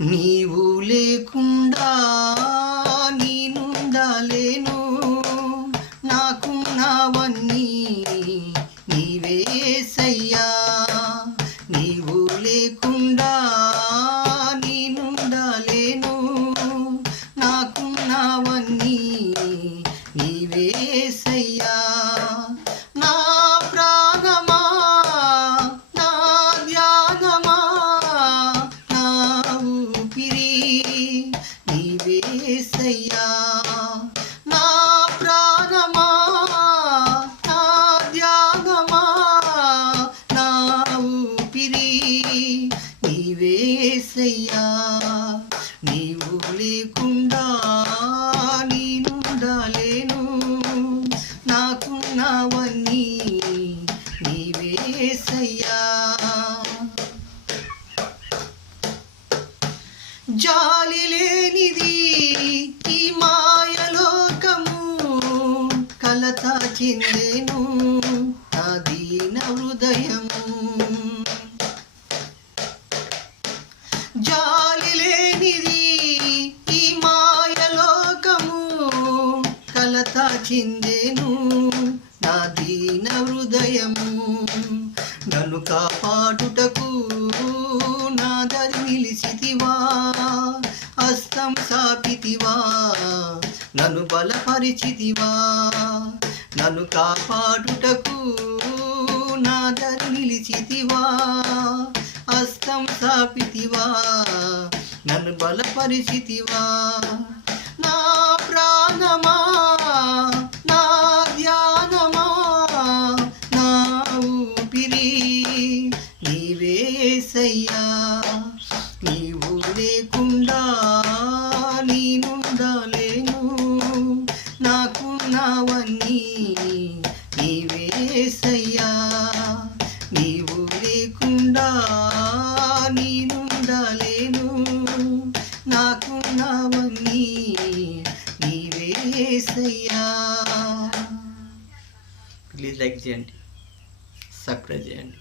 నీవు లేకుండా నేనుండలేను, నాకున్నవన్నీ నీవే యేసయ్యా. నీవు లేకుండా నేనుండలేను, నాకున్నవన్నీ నీవే యేసయ్యా. నా ప్రాణమా, నా ధ్యానమా, నా ఊపిరి నీవే యేసయ్యా. నా ప్రాణమా, నా ధ్యానమా, నా ఊపిరి నీవే యేసయ్యా. నీవు లేకుండా నేనుండలేను, నాకున్నవన్నీ నీవే యేసయ్యా. జాలి లేనిది ఈ మాయలోకము, కలత చెందెను నా దీన హృదయము. జాలి లేనిది ఈ మాయలోకము, కలత చెందెను నా దీన హృదయము. నన్ను కాపాడుటకు నా దరి నిలిచితివా, హస్తం సాపితివా, నన్ను బలపరిచితివా. నన్ను కాపాడుటకు నా దరి నిలిచితివా, హస్తం సాపితివా, నన్ను బలపరిచితివా. నా ప్రాణమా, నా ధ్యానమా, నా ఊపిరి నీవే యేసయ్యా. నీవు లేకుండా నేనుండలేను, నాకున్నవన్నీ నీవే యేసయ్యా. నీవు లేకుండా నేనుండలేను, నాకున్నవన్నీ నీవే యేసయ్యా. ప్లీజ్ లైక్ చేయండి, సబ్స్క్రైబ్ చేయండి.